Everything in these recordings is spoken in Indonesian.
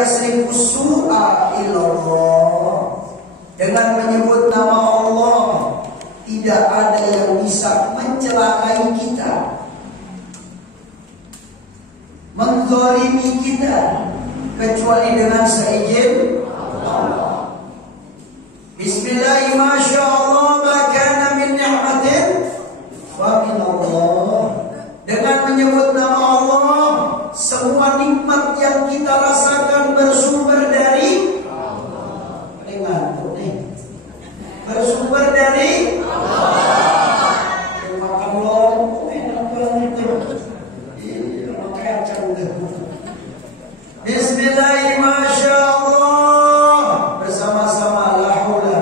yasrifu su'a illallah. Dengan menyebut nama Allah, tidak ada yang bisa mencelakai kita, menzalimi kita, kecuali dengan seizin Allah. Bismillah, masya Allah, ma kana min ni'matin fa min Allah. Dengan menyebut nama Allah, semua nikmat yang kita rasakan bersumber dari Allah. Bersumber dari Allah. Makan lontong enak banget tuh. Iya, makan kacang deh. Bismillah, masya Allah. Bersama-sama, la haula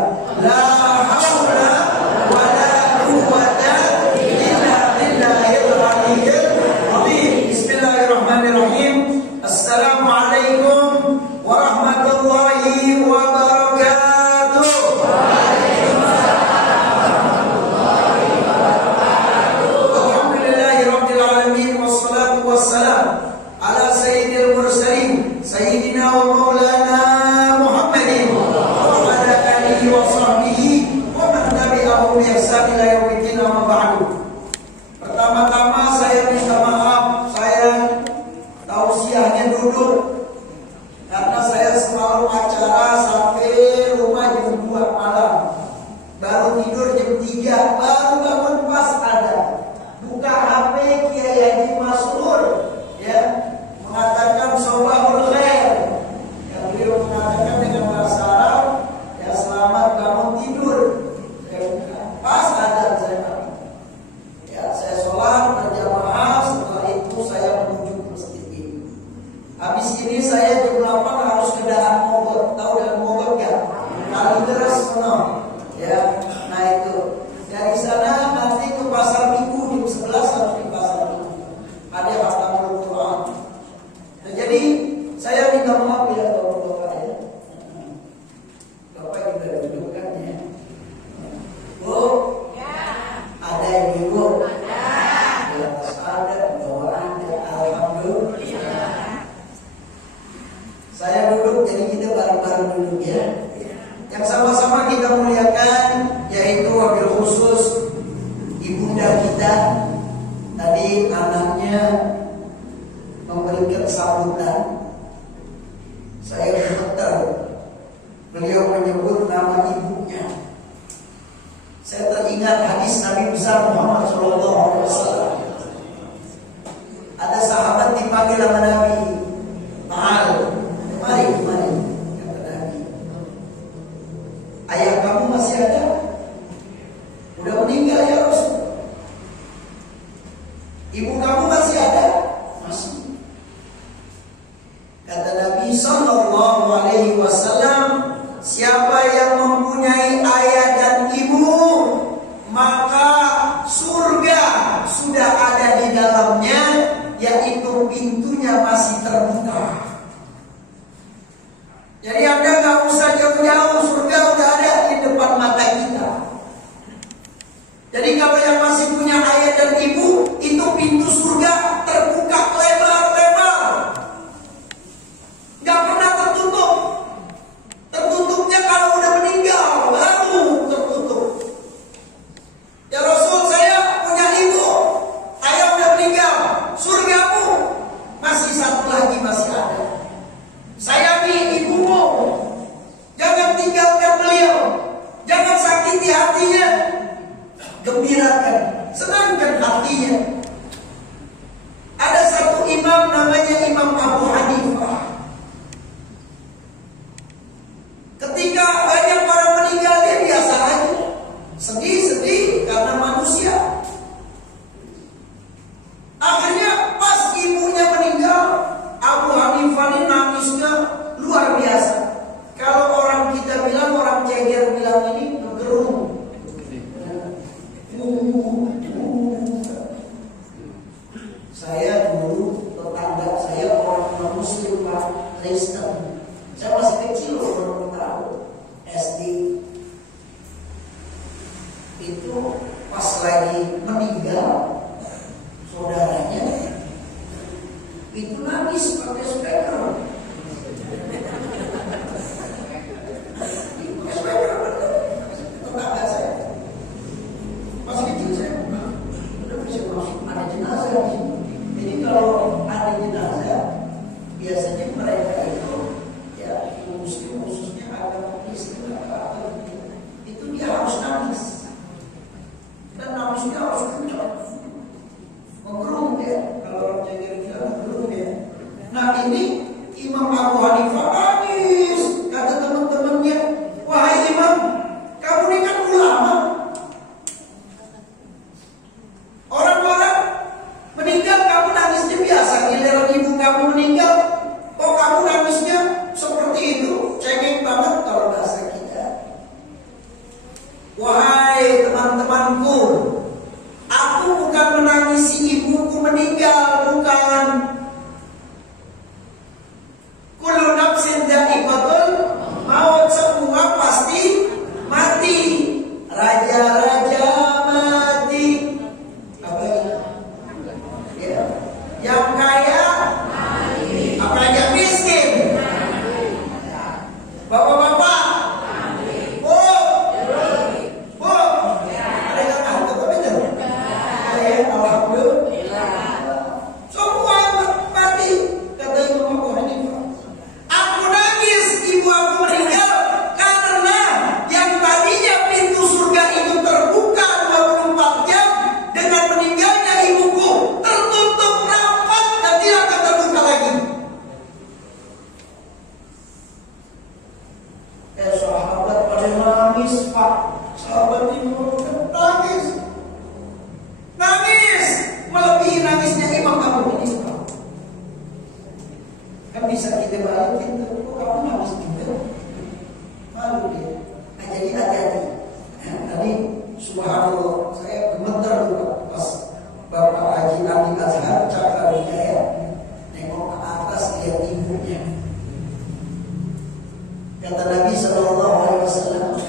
wa la quwwata illa billahil aliyyil azim. Bismillahirrahmanirrahim. Assalamualaikum warahmatullahi wabarakatuh. Alhamdulillahi rabbil alamin, wassalatu wassalam ala sayyidil mursalin sayyidina wa maulana Muhammadin wa ala alihi wa sahbihi wa man tabi'ahum bi ihsan ila yaumiddin, amma ba'du. Pertama-tama saya minta maaf, saya tausiahnya duduk karena saya selalu acara sampai rumah jam 2 malam, baru tidur jam 3, baru bangun pas ada buka HP Kiai Haji Masrur, ya, mengatakan sobahul khair, yang beliau mengatakan dengan bahasa Arab, ya, selamat bangun tidur, ya, pas ada saya, ya, saya sholat berjamaah. Setelah itu saya menuju ke masjid ini. Habis ini saya jam 8 harus ke Daan Mogot. Tahu Daan Mogot ya? Kalideres Menong, ya. Nah itu dari sana nanti ke Pasar Minggu jam 11 harus di Pasar Minggu. Ada Hatamul Quran. Nah, jadi saya minta maaf ya Bapak ya. Bapak juga duduk kan ya. Bu, ada yang ibu? Ada. Ada, doa ada. Alhamdulillah. Saya duduk, jadi kita bareng-bareng duduk ya. Yang sama-sama kita muliakan, yaitu wabil khusus ibunda kita. Tadi anaknya memberikan sambutan. Saya gemetar. Beliau menyebut nama ibunya. Saya teringat hadis Nabi besar Muhammad SAW. Ada sahabat dipanggil sama Nabi. Ta'al, mari, kata Nabi. Ayah kamu masih ada? Udah meninggal ya Rasul. Ibu kamu masih ada? Masih. Kata Nabi Sallallahu Alaihi Wasallam, siapa yang mempunyai ayah dan ibu, maka surga sudah ada di dalamnya, yaitu pintunya masih terbuka. Jadi Anda nggak usah jauh-jauh, surga udah ada di depan mata kita. Jadi kalau yang masih punya ayah dan ibu, itu pintu surga terbuka lebar-lebar, nggak pernah tertutup. Tertutupnya kalau udah meninggal, baru tertutup. Ya Rasul, saya punya ibu, ayah udah meninggal, surgamu masih satu lagi, masih ada. Sayangi ibumu, jangan tinggalkan beliau, jangan sakiti hatinya, gembirakan, senangkan hatinya. Ada satu imam namanya Imam Abu Hanifah. Ketika banyak orang meninggal, dia biasa aja, sedih-sedih karena manusia. Akhirnya pas ibunya meninggal, Abu Hanifah ini nangisnya luar biasa. Kalau orang kita bilang, orang ceger bilang ini kegerung. Saya dulu tetangga saya orang non-muslim Pak, Kristen. Saya masih kecil, baru tahu SD. Itu pas lagi meninggal saudaranya, itu nangis pakai speaker. Imam Abu Hanifah nangis. Kata teman-temannya, wahai Imam, kamu ini kan ulama. Orang-orang meninggal kamu nangisnya biasa. Giliran ibu kamu meninggal, kok kamu nangisnya seperti itu? Cengeng banget kalau bahasa kita. Wahai teman-temanku, aku bukan menangisi ibuku meninggal, bukan. Kullu nafsin dha'iqatul maut, semua pasti mati. Raja-raja mati. Apa ini? Ya. Yang kaya mati. Apa yang miskin? Bapak-bapak, Bu, Bu, ada yang ngantuk apa itu? Ya, alhamdulillah. Semua mati. Kata Imam Abu Hanifah. Aku nangis ibu aku meninggal karena yang tadinya pintu surga itu terbuka 24 jam dengan meninggalnya ibuku tertutup rapat dan tidak akan terbuka lagi. Sahabat pada nangis, Pak. Sahabat ibu nangis, nangis melebihi nangisnya Imam Abu Hanifah. Kan bisa kita balikin, kok kamu nangis juga? Malu dia. Nah, jadi hati-hati. Tadi subhanallah, saya gemeter juga pas Bapak Haji Andi Azhar Cakra Wijaya nengok ke atas lihat ibunya. Kata Nabi SAW,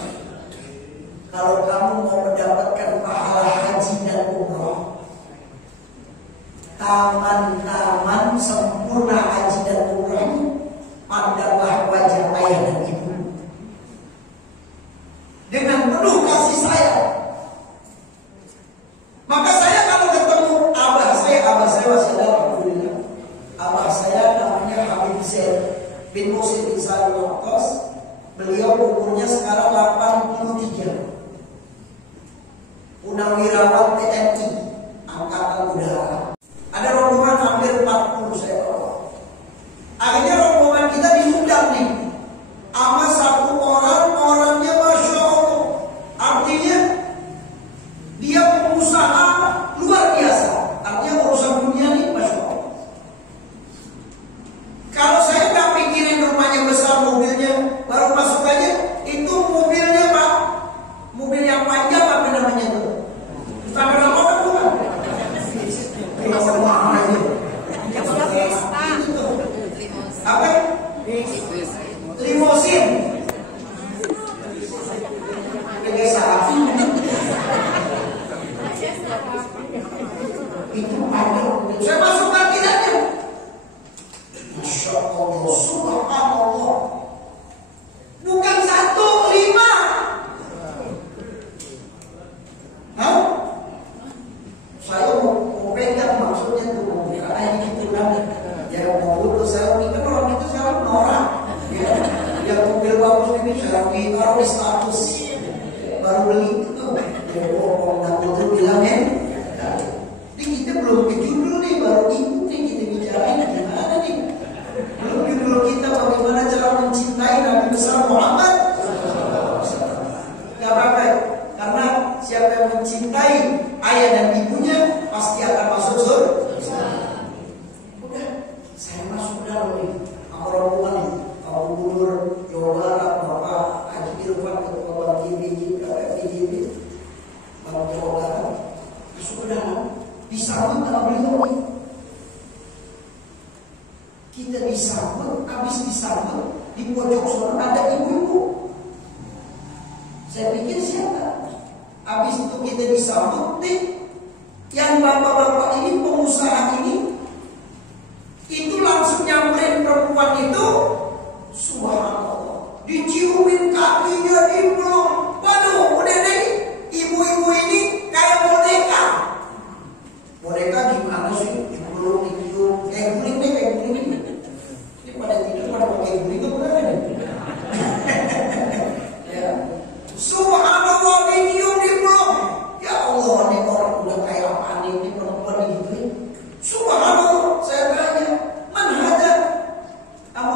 kalau kamu mau mendapatkan pahala haji dan umrah, taman-taman sempurna haji dan umrah, pandanglah wajah ayah dan ibu dengan penuh kasih sayang. Maka saya kalau ketemu abah saya masih ada, alhamdulillah. Abah saya namanya Habib Zain bin Musin bin Salim Al-Qas. Beliau umurnya sekarang 83. Purnawirawan TNI Angkatan Udara. Ada rombongan hampir 40 saya tahu. Akhirnya rombongan kita diundang nih sama satu orang, orangnya Masya Allah. Artinya dia pengusaha luar biasa. Artinya urusan dunia nih Masya Allah. Kalau saya nggak pikirin rumahnya besar, mobilnya baru masuk aja, itu mobilnya Pak, mobil yang panjang apa namanya tuh? Sampai berapa bukan? Apa? Limosin. Itu ada. Saya masuk parkirannya. Masya Allah, subhanallah. Bukan 1, 5. Hah? Saya mau pegang maksudnya tuh, karena gitu kan. Ya mau lulus selfie, kan orang itu sekarang norak. Ya, yang mobil bagus ini selfie, taruh di status. Baru beli itu, ya bohong, dan itu bilangnya. Ini kita belum ke judul nih, baru ibu nih kita bicarain gimana nih. Belum judul kita bagaimana cara mencintai Nabi besar Muhammad. Gak apa-apa, karena siapa yang mencintai ayah dan ibunya pasti akan masuk surga. Udah, saya masuk dalam nih. Sama rombongan nih, Pak Gubernur Jawa Barat, Bapak Haji Irfan, Ketua Bank IBJ, KPIJB, Bank Jawa Barat, masuk ke dalam, disambut sama beliau nih. Kita disambut, habis disambut di pojok sana ada ibu-ibu. Saya pikir siapa? Habis itu kita disambut nih, yang bapak-bapak ini, pengusaha ini, itu langsung nyamperin perempuan itu. Subhanallah, diciumin kakinya, dipeluk. Waduh, udah deh, ibu-ibu ini kayak boneka. Boneka gimana sih? Dipeluk, dicium, kayak guling deh, kayak guling. Ini pada tidur pada pakai guling tuh benar nih. Ya, subhanallah, dicium, dipeluk. Ya Allah, nih orang udah kayak apa nih perempuan gitu. Subhanallah, saya tanya, mana ada? Sama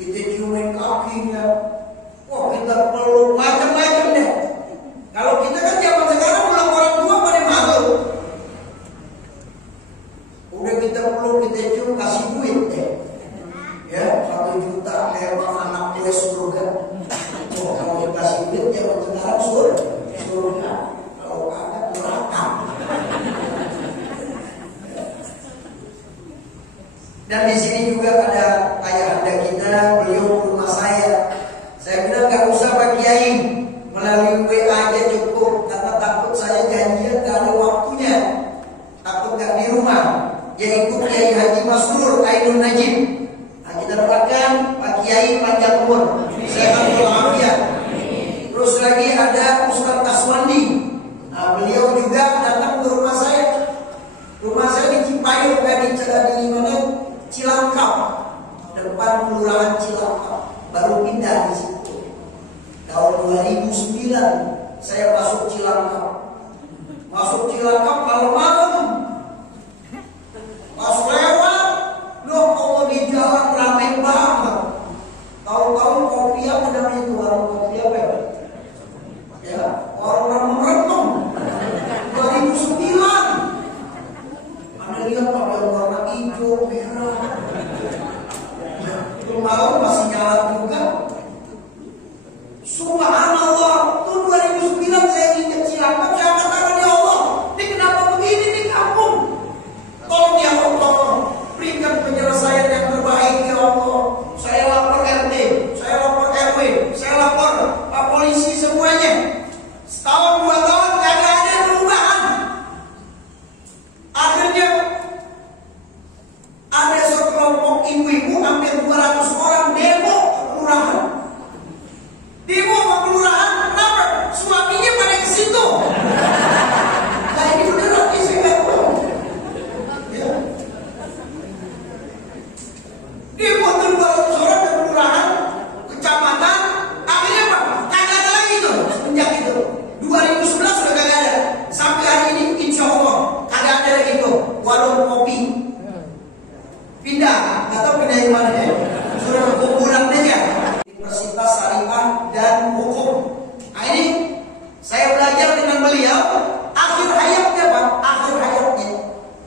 kita ciumin kakinya, wah kita peluk macam-macam deh. Kalau kita kan zaman sekarang pulang orang tua pada malu. Udah kita peluk, kita cium, kasih duit deh. Ya, 1 juta lewat anak gue surga. Oh, kalau dikasih duit zaman sekarang surga. Kalau kagak neraka. Dan di sini juga ada ayahanda kita, beliau ke rumah saya. Saya bilang nggak usah Pak Kiai, melalui WA aja cukup, karena takut saya janjian nggak ada waktunya, takut nggak di rumah. Yaitu Kiai Haji Masrur Ainun Najib. Nah, kita doakan Pak Kiai panjang umur, sehat walafiat. Terus lagi ada Ustaz Aswandi. Nah, beliau juga datang ke rumah saya. Rumah saya di Cipayung, di mana? Cilangkap, depan kelurahan Cilangkap, baru pindah di situ. Tahun 2009 saya masuk Cilangkap. Masuk Cilangkap malam-malam. Pas lewat, loh kalau di jalan ramai banget. Tahu-tahu kopi apa namanya itu, warung kopi apa ya? Ya, orang-orang meremem. 2009. Anda lihat ada warna hijau, merah. Itu malam masih nyala juga. Subhanallah, itu 2009 saya ingat Cilangkap, saya katakan ya Allah, ini kenapa begini di kampung? Tolong ya Allah, berikan penyelesaian yang terbaik ya Allah. Saya lapor RT, saya lapor RW, saya lapor polisi semuanya. Setahun 2 tahun kagak ada perubahan. Akhirnya ada sekelompok ibu-ibu hampir 200 orang demo ke kelurahan. Demo ke kelurahan, kenapa? Suaminya pada ke situ. Nah ini beneran nih, saya nggak tahu. Ya. Demo tuh 200 orang ke kelurahan, kecamatan. Akhirnya apa? Kagak ada lagi tuh semenjak itu. 2011 sudah kagak ada. Sampai hari ini insya Allah kagak ada lagi tuh warung kopi. Pindah, nggak tahu pindah yang mana ya. Sudah kuburan aja. Universitas Syariah dan Hukum. Nah ini saya belajar dengan beliau. Akhir hayatnya Pak, akhir hayatnya.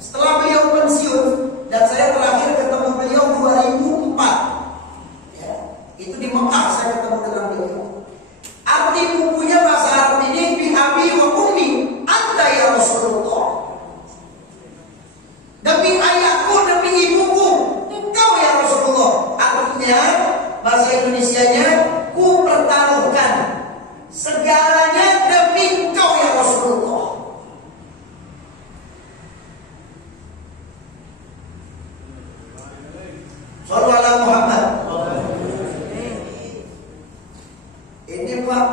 Setelah beliau pensiun dan saya terakhir ketemu beliau 2004. Ya, itu di Mekah saya ketemu dengan beliau. Arti bukunya bahasa Arab ini bi abi wa ummi anta ya Rasulullah. Demi ayahku, demi ibuku, engkau ya Rasulullah. Artinya bahasa Indonesianya, ku pertaruhkan segalanya demi engkau ya Rasulullah. Shallallahu alaihi Muhammad. Ini Pak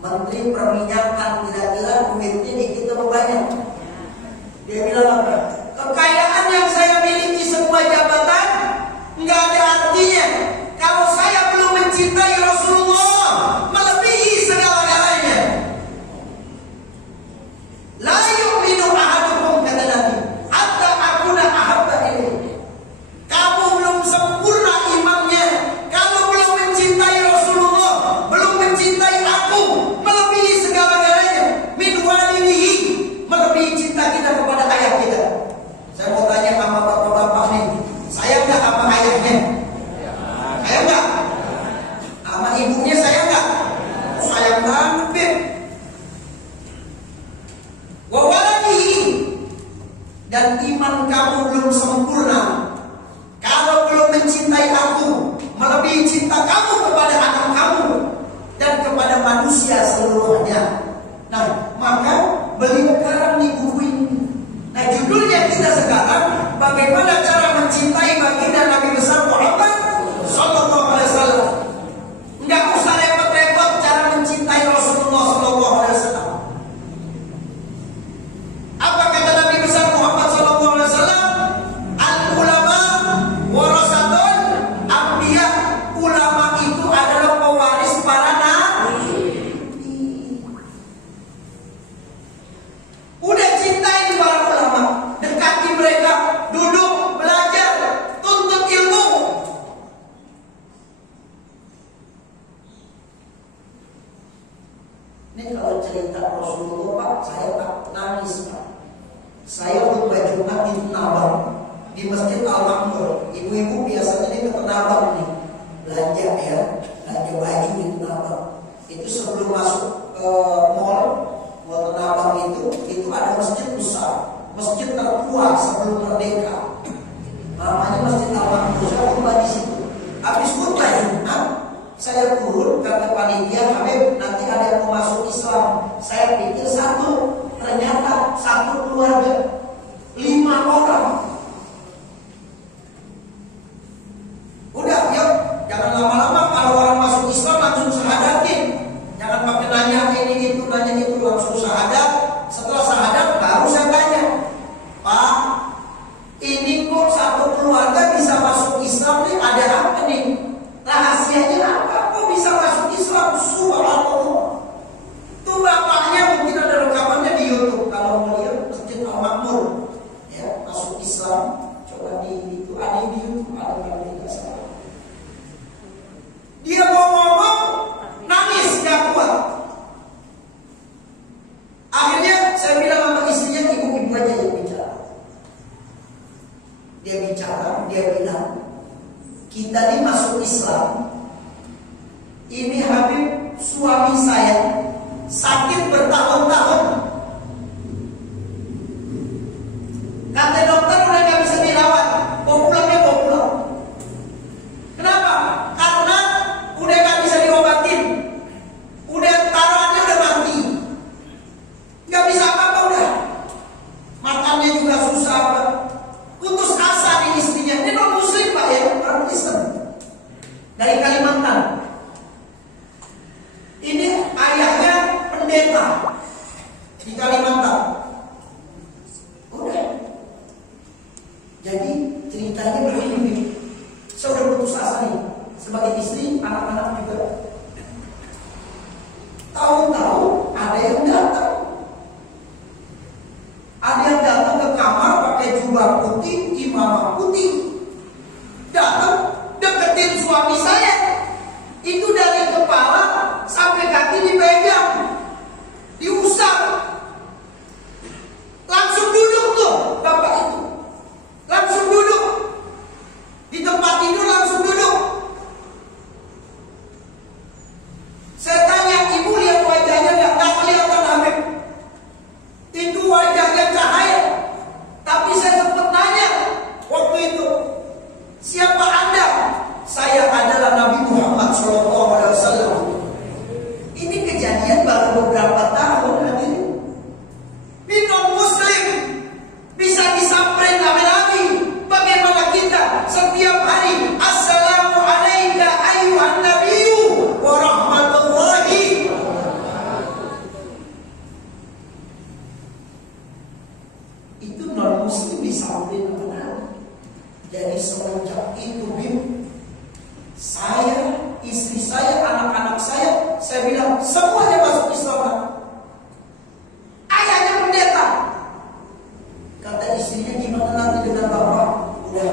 Menteri Perminyakan, kira-kira duitnya dikit atau banyak? Dia bilang apa? Kekayaan yang saya miliki semua jabatan nggak ada artinya kalau saya belum mencintai Rasulullah melebihi segala-galanya. La yu'minu ahadukum kata Nabi hatta akuna ahabba ilaihi. Kamu belum sempurna imannya kalau belum mencintai Rasulullah, belum mencintai aku melebihi segala-galanya. Min walidihi, melebihi cinta kita kepada ayah kita. Saya mau tanya sama bapak-bapak nih, sayang nggak sama ayahnya? Sayang nggak? Sama ibunya sayang nggak? Sayang banget. Wawaladihi, dan iman kamu belum sempurna kalau belum mencintai aku melebihi cinta kamu kepada anak kamu dan kepada manusia seluruhnya. Nah, maka beliau karang di buku ini. Nah, judulnya kita sekarang, bagaimana cara mencintai baginda Nabi besar Muhammad Sallallahu Alaihi Wasallam. Nggak usah repot-repot cara mencintai Rasulullah Sallallahu Alaihi Wasallam. Apa kata Nabi besar Muhammad Sallallahu Alaihi Wasallam? Al ulama warasatul anbiya. Ulama itu adalah pewaris para nabi. Udah cintai para ulama, dekati mereka, duduk, belajar, tuntut ilmu, cerita Rasulullah, Pak, saya tak nangis, Pak. Saya khutbah Jumat di Tanabang, di Masjid Al-Makmur. Ibu-ibu biasanya ini ke Tanabang nih, belanja ya, belanja baju di Tanabang. Itu sebelum masuk mall Tanabang itu ada masjid besar, masjid tertua sebelum merdeka. Namanya Masjid Al-Makmur. Saya khutbah di situ. Habis khutbah Jumat, saya turun kata panitia, Habib, nanti ada yang mau masuk Islam. Saya pikir satu, ternyata satu keluarga 5 orang. Udah, yuk, jangan lama-lama kalau orang masuk Islam langsung syahadatin. Jangan pakai nanya ini itu, nanya itu, langsung syahadat. Setelah syahadat baru saya tanya, Pak, ini kok satu keluarga bisa masuk Islam nih, ada apa nih? Rahasianya apa? Kok bisa masuk Islam? Subhanallah. Itu bapaknya mungkin ada rekamannya di YouTube. Kalau mau lihat Masjid Al-Makmur, ya, masuk Islam, coba itu ada di YouTube, ada kalau tidak salah. Dia mau ngomong, nangis gak kuat. Akhirnya saya bilang sama istrinya, ibu-ibu aja yang bicara. Dia bicara, dia bilang, kita ini masuk Islam. Ini Habib, suami saya sakit bertahun-tahun. Kata dokter udah gak bisa dirawat, mau pulangnya mau pulang. Kenapa? Karena udah gak bisa diobatin, udah taruhannya udah mati, gak bisa apa-apa udah. Makannya juga susah, Pak. Putus asa di istrinya. Ini non muslim, Pak, ya, orang Kristen dari Kalimantan. Ini ayahnya pendeta di Kalimantan. Udah. Jadi ceritanya begini. Saya udah putus asa nih sebagai istri, anak-anak juga. Tahu-tahu ada yang datang. Ada yang datang ke kamar pakai jubah putih, imamah putih. Datang deketin suami saya. Itu dari kepala sampai kaki dipegang, diusap. Langsung duduk tuh bapak itu. Langsung duduk. Di tempat tidur langsung duduk. Saya tanya, ibu lihat wajahnya nggak kelihatan, Habib? Itu wajahnya cahaya. Tapi saya sempat nanya waktu itu, siapa Anda? Saya adalah Nabi Muhammad SAW. Ini kejadian baru beberapa tahun lagi. Ini non muslim bisa disamperin lagi. Bagaimana kita setiap hari Assalamualaikum ayuhan nabiyyu wa rahmatullahi. Itu non muslim disamperin lagi. Jadi semenjak itu, saya, istri saya, anak-anak saya bilang semuanya masuk Islam. Ayahnya pendeta. Kata istrinya, gimana nanti dengan bapak? Udah,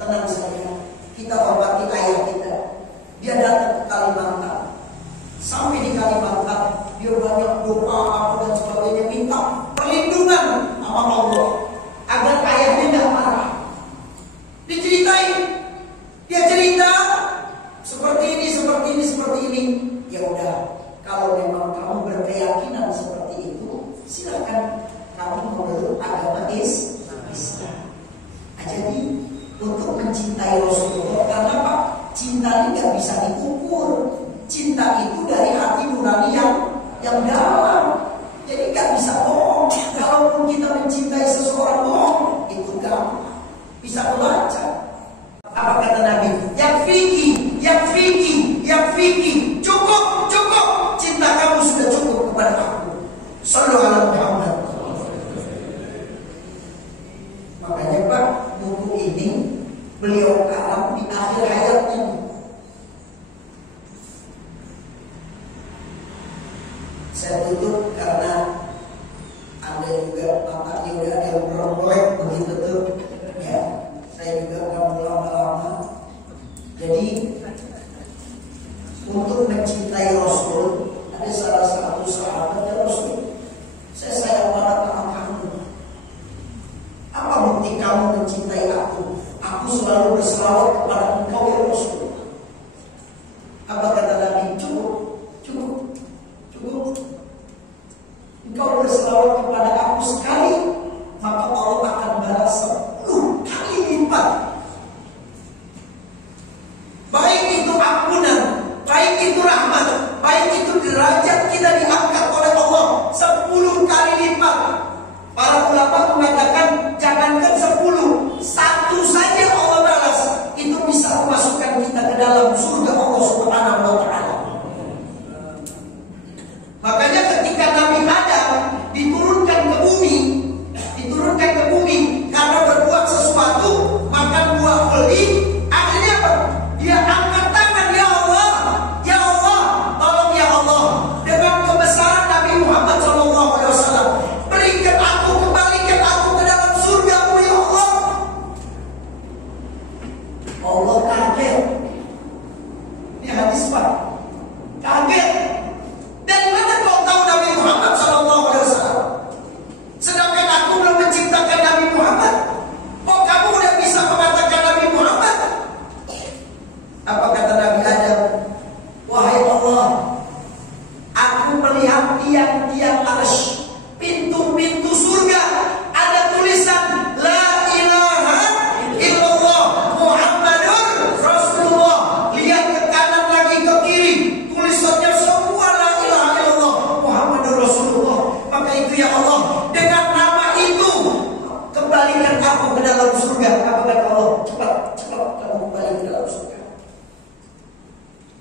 tenang saja. Kita hormati ayah kita. Dia datang ke Kalimantan. Sampai di Kalimantan, dia banyak doa apa dan sebagainya, minta perlindungan sama Allah agar ayahnya tidak marah. Diceritain, dia cerita seperti ini, seperti ini, seperti ini. Ya udah, kalau memang kamu berkeyakinan seperti itu, silakan kamu memeluk agama Islam. Jadi untuk mencintai Rasulullah, karena Pak, cinta ini nggak bisa diukur. Cinta itu dari hati nurani yang dalam. Jadi nggak bisa bohong. Kalaupun kita mencintai seseorang bohong, itu gampang. Bisa membaca. Apa kata Nabi? Yakfiki, yakfiki, yakfiki. Cukup, cukup. Cinta kamu sudah cukup kepada aku. Sallallahu alaihi Muhammad. Makanya Pak, buku ini beliau karam di akhir hayatnya. Saya tutup karena Anda juga matanya udah ada yang melek begitu tuh. Ya, saya juga nggak mau lama-lama. Jadi untuk mencintai Rasul Ada salah satu sahabat ya Rasul, saya sayang banget sama kamu. Apa bukti kamu mencintai aku? Aku selalu berselawat kepada engkau ya Rasul. Apa kata Nabi? Cukup. Engkau berselawat kepada aku sekali, maka Allah akan balas 10 kali lipat. Baik itu ampunan, baik itu rahmat, baik itu derajat kita diangkat oleh Allah 10 kali lipat. Para ulama mengatakan jangankan 10, 1 saja Allah balas, itu bisa memasukkan kita ke dalam surga Allah Subhanahu wa taala. Makanya ketika Nabi Adam diturunkan ke bumi karena berbuat sesuatu, makan buah oliv, akhirnya apa? Dia angkat tangan, ya Allah, tolong ya Allah, dengan kebesaran Nabi Muhammad SAW, berikan aku, kembalikan aku ke dalam surga-Mu ya Allah. Allah kaget. Ini hadis Pak, kaget. Dari mana kau tahu Nabi Muhammad SAW? Sedangkan aku belum menciptakan Nabi Muhammad. Kok kamu udah bisa mengatakan Nabi Muhammad? Apa kata Nabi Adam? Wahai Allah, aku melihat tiang-tiang arsy, pintu-pintu surga, ada tulisan La ilaha illallah Muhammadur Rasulullah. Lihat ke kanan lagi ke kiri, tulisannya semua La ilaha illallah Muhammadur Rasulullah. Maka itu ya Allah, dengan nama itu kembalikan aku ke dalam surga. Apa kata Allah? Cepat kamu kembali ke dalam surga.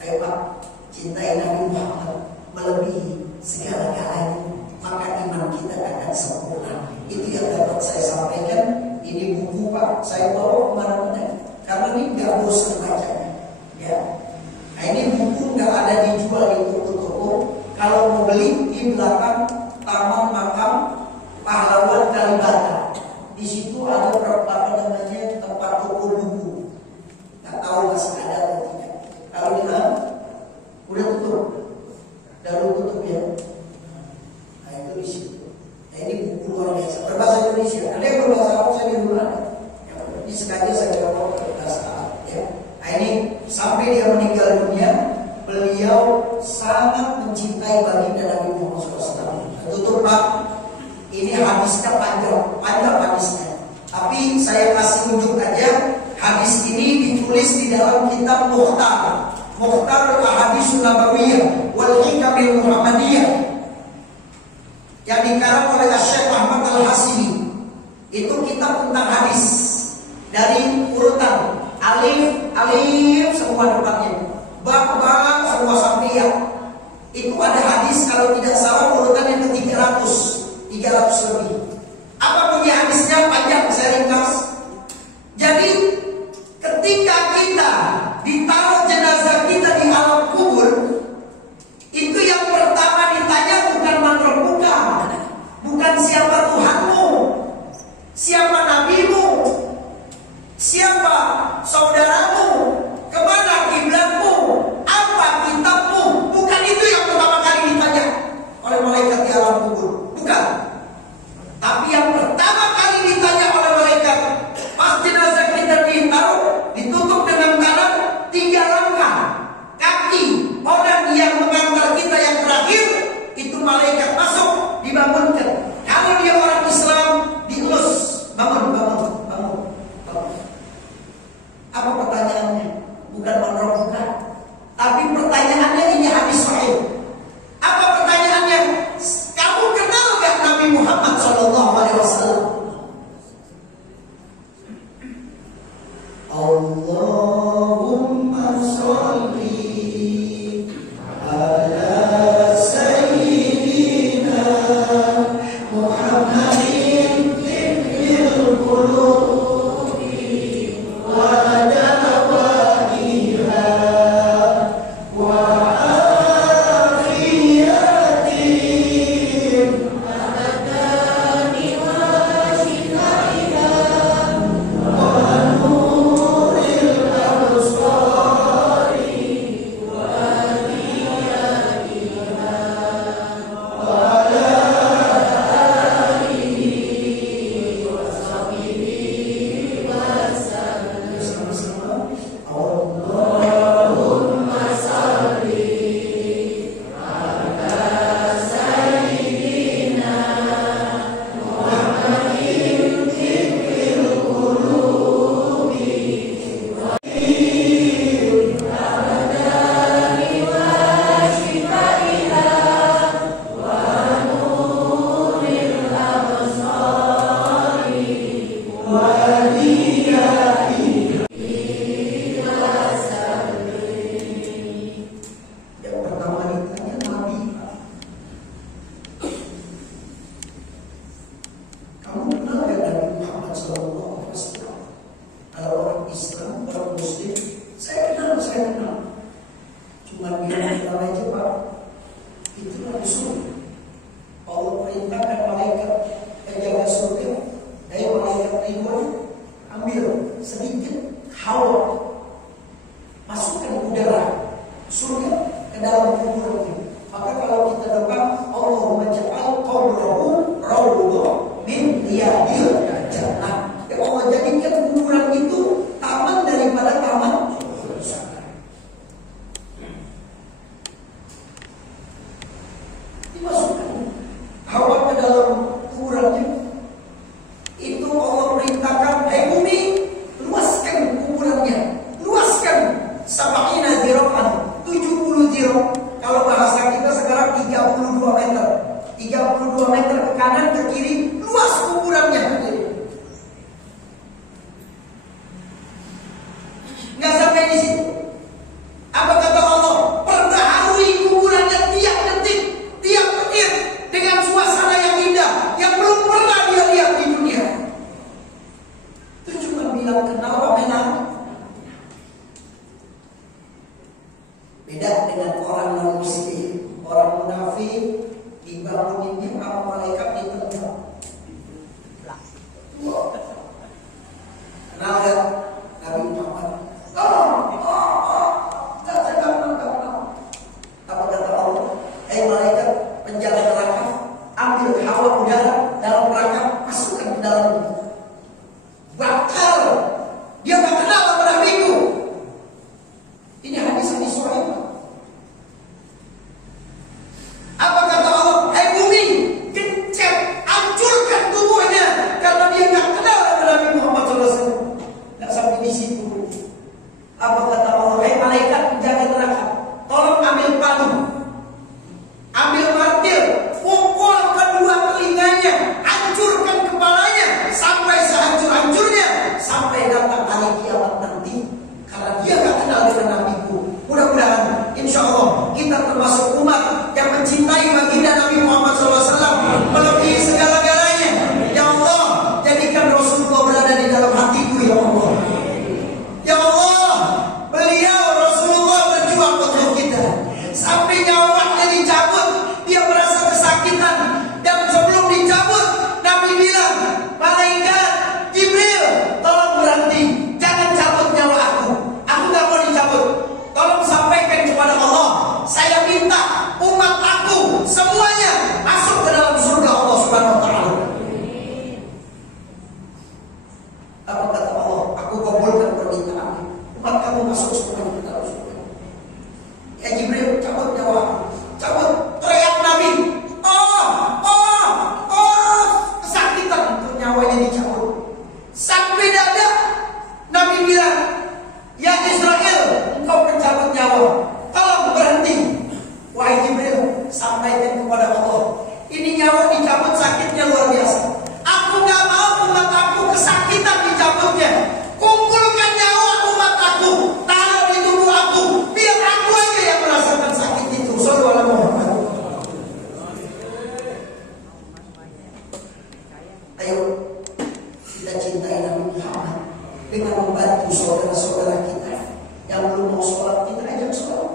Ayo Pak, cintai Nabi Muhammad melebihi segala-galanya, maka iman kita akan sempurna. Itu yang dapat saya sampaikan. Ini buku Pak, saya bawa kemana-mana karena ini nggak bosan bacanya. Ya, nah, ini buku nggak ada dijual di toko-toko. Kalau mau beli di belakang Taman Makam Pahlawan Kalibata. Di situ ada tempat toko buku. Nggak tahu masih ada atau tidak. Kalau bilang udah tutup, tutup ya. Nah itu di situ. Nah ini buku luar biasa berbahasa Indonesia. Ada yang berbahasa Arab, saya di luar. Ini sengaja saya bawa berbahasa Arab. Ya. Nah ini sampai dia meninggal dunia, beliau sangat mencintai baginda Nabi Muhammad SAW. Tutup Pak. Ini hadisnya panjang hadisnya. Tapi saya kasih unjuk aja. Hadis ini ditulis di dalam kitab Mukhtar Al-Ahadits Nabawiyah wal Hikam Muhammadiyah yang dikarang oleh Syekh Ahmad Al-Hasimi. Itu kitab tentang hadis dari urutan alif semua depannya, bab semua sampai ya. Itu ada hadis kalau tidak salah urutan yang ke 300 lebih. Apa bunyi hadisnya? Panjang, saya ringkas. Jadi ketika kita ditaruh jenazah kita di alam kubur, itu yang pertama ditanya bukan man rabbuka, bukan siapa Tuhanmu, siapa nabimu, siapa saudaramu, kemana kiblatmu, apa kitabmu. Bukan itu yang pertama kali ditanya oleh malaikat di alam kubur, bukan. Tapi yang pertama kali ditanya oleh malaikat pas jenazah kita ditaruh, ditutup dengan tanah 3 langkah kaki orang yang mengantar kita yang terakhir, itu malaikat masuk dibangunkan. Kalau dia orang Islam dielus, bangun. Apa pertanyaannya? Bukan menrobukan, tapi pertanyaannya ini hadis sahih. Apa pertanyaannya? Kamu kenal gak Nabi Muhammad SAW? Allahumma sholli ala sayyidina Muhammadin tibbil qulubi wa dawaiha wa kenal. Cuma bilang kita aja Pak. Itulah usul. Allah perintahkan malaikat penjaga surga. Ayo malaikat Ridwan, ambil sedikit hawa, masukkan udara surga ke dalam kuburannya. Maka kalau kita doa, Allahumma ja'al qabrahu rawdah min riyadil jannah. Ya Allah, jadikan kuburan itu taman daripada taman surga. Dimasukkan hawa ke dalam kuburannya. Itu Allah perintahkan, hai bumi, luaskan kuburannya, luaskan sab'ina zira'an, 70 zira'. Kalau bahasa kita sekarang 32 meter. 32 meter ke kanan ke kiri, luas kuburannya. Nggak sampai di situ. Apa kata Allah? Perbaharui kuburannya tiap detik, tiap menit dengan suasana yang indah yang belum pernah dia lihat di dunia. Itu cuma bilang kenal menang. Beda dengan orang non-muslim, orang munafik dibanguninnya sama malaikat ditendang. Kenal ya Nabi Muhammad? Apa kata Allah? Hai malaikat penjaga neraka, ambil hawa udara dalam neraka, masukkan ke dalam. Bakar. Dia tak kenal sama Nabiku. Ini hadis-hadis sahih. Apa kata Allah? Hai bumi, gencet, hancurkan tubuhnya karena dia tak kenal sama Nabi Muhammad SAW. Nggak sampai di situ. Apa kata Allah? Hai malaikat penjaga neraka, tolong ambil palu, ambil martil, pukul kedua telinganya, hancurkan kepalanya sampai sehancur-hancurnya, sampai datang hari kiamat nanti. Karena dia gak kenal dengan Nabiku. Mudah-mudahan insya Allah kita termasuk umat yang mencintai baginda Nabi Muhammad SAW melebihi segala-galanya. Ya Allah, jadikan Rasulullah berada di dalam hatiku ya Allah. Ya Allah, beliau Rasulullah berjuang untuk kita sampai nyawanya dicabut, dia merasa kesakitan. Dan sebelum dicabut, Nabi bilang, malaikat Jibril, tolong berhenti, jangan cabut nyawa aku gak mau dicabut. Tolong sampaikan kepada Allah, saya minta umat aku semuanya masuk ke dalam surga Allah Subhanahu wa ta'ala. Apa kata Allah? Aku kabulkan permintaan. Umat kamu masuk semuanya ke dalam surga. Ya Jibril, cabut nyawa aku. Cabut. Teriak Nabi. Kesakitan untuk nyawanya dicabut. Sampai dada Nabi bilang, ya Israel, engkau pencabut nyawa, tolong berhenti. Wahai Jibril, sampaikan kepada Allah, ini nyawa dicabut sakitnya luar biasa. Aku gak mau umat aku kesakitan dicabutnya. Kumpulkan nyawa umat aku, taruh di tubuh aku, biar aku aja yang merasakan sakit itu. Sallallahu alaihi wasallam. Ayo kita cintai Nabi Muhammad dengan membantu saudara-saudara kita yang belum mau sholat, kita ajak sholat.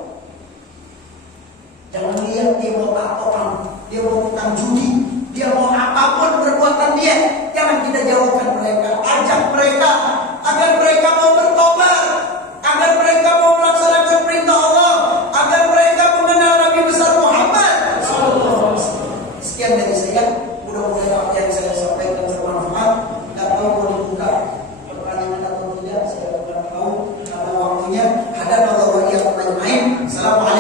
Jangan lihat dia mau tatoan, dia mau utang judi, dia mau apapun perbuatan dia, jangan kita jauhkan mereka. Ajak mereka agar mereka mau bertobat, agar mereka mau melaksanakan perintah Allah, agar mereka mengenal Nabi besar Muhammad. Sekian dari saya. Mudah-mudahan apa yang saya sampaikan bermanfaat. Tidak tahu mau dibuka pertanyaan atau tidak, saya bukan tahu karena waktunya. Ada Allah wa iyyakum ajmain. Assalamualaikum.